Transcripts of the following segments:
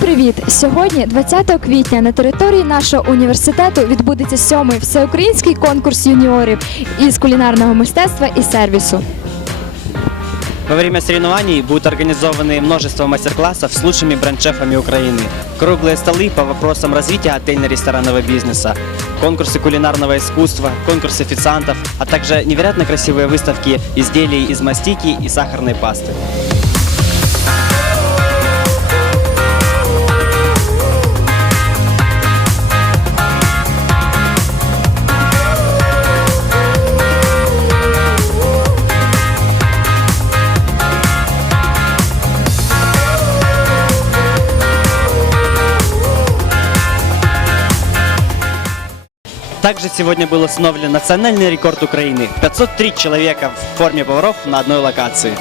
привіт! Сьогодні, 20 квітня, на території нашого університету відбудеться сьомий всеукраїнський конкурс юніорів із кулінарного мистецтва і сервісу. Во время соревнований будут организованы множество мастер-классов с лучшими бренд-шефами Украины, круглые столы по вопросам развития отельно-ресторанного бизнеса, конкурсы кулинарного искусства, конкурсы официантов, а также невероятно красивые выставки изделий из мастики и сахарной пасты. Также сегодня был установлен национальный рекорд Украины. 503 человека в форме поваров на одной локации.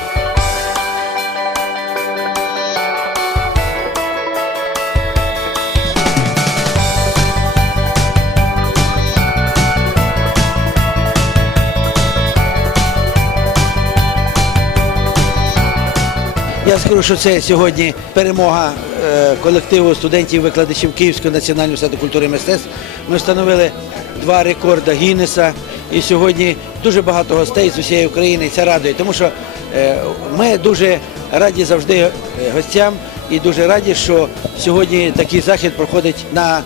Скажу, що це сьогодні перемога е, колективу студентів-викладачів Київського національного університету культури і мистецтв. Ми встановили два рекорди Гіннеса. І сьогодні дуже багато гостей з усієї України. Це радує, тому що е, ми дуже раді завжди е, гостям і дуже раді, що сьогодні такий захід проходить на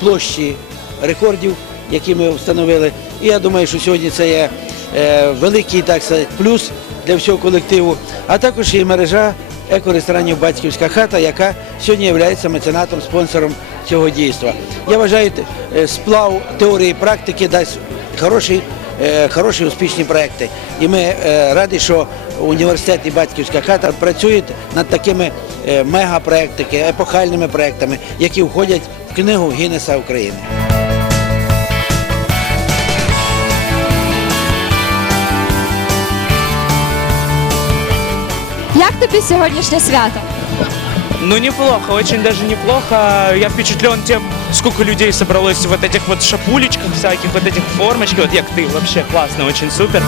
площі рекордів, які ми встановили. І я думаю, що сьогодні це є великий так сказати, плюс для всього колективу, а також і мережа екоресторанів Батьківська хата, яка сьогодні є меценатом, спонсором цього дійства. Я вважаю, е, сплав теорії і практики дасть хороші, е, хороші успішні проекти. І ми е, раді, що університет і батьківська хата працюють над такими е, мегапроектами, епохальними проектами, які входять в книгу Гіннеса України. Як тобі сьогоднішнє свято? Ну, неплохо, очень даже неплохо. Я впечатлен тем, сколько людей собралось в вот этих вот шапулечках всяких, вот этих формочках, вот як ты, вообще классно, очень супер.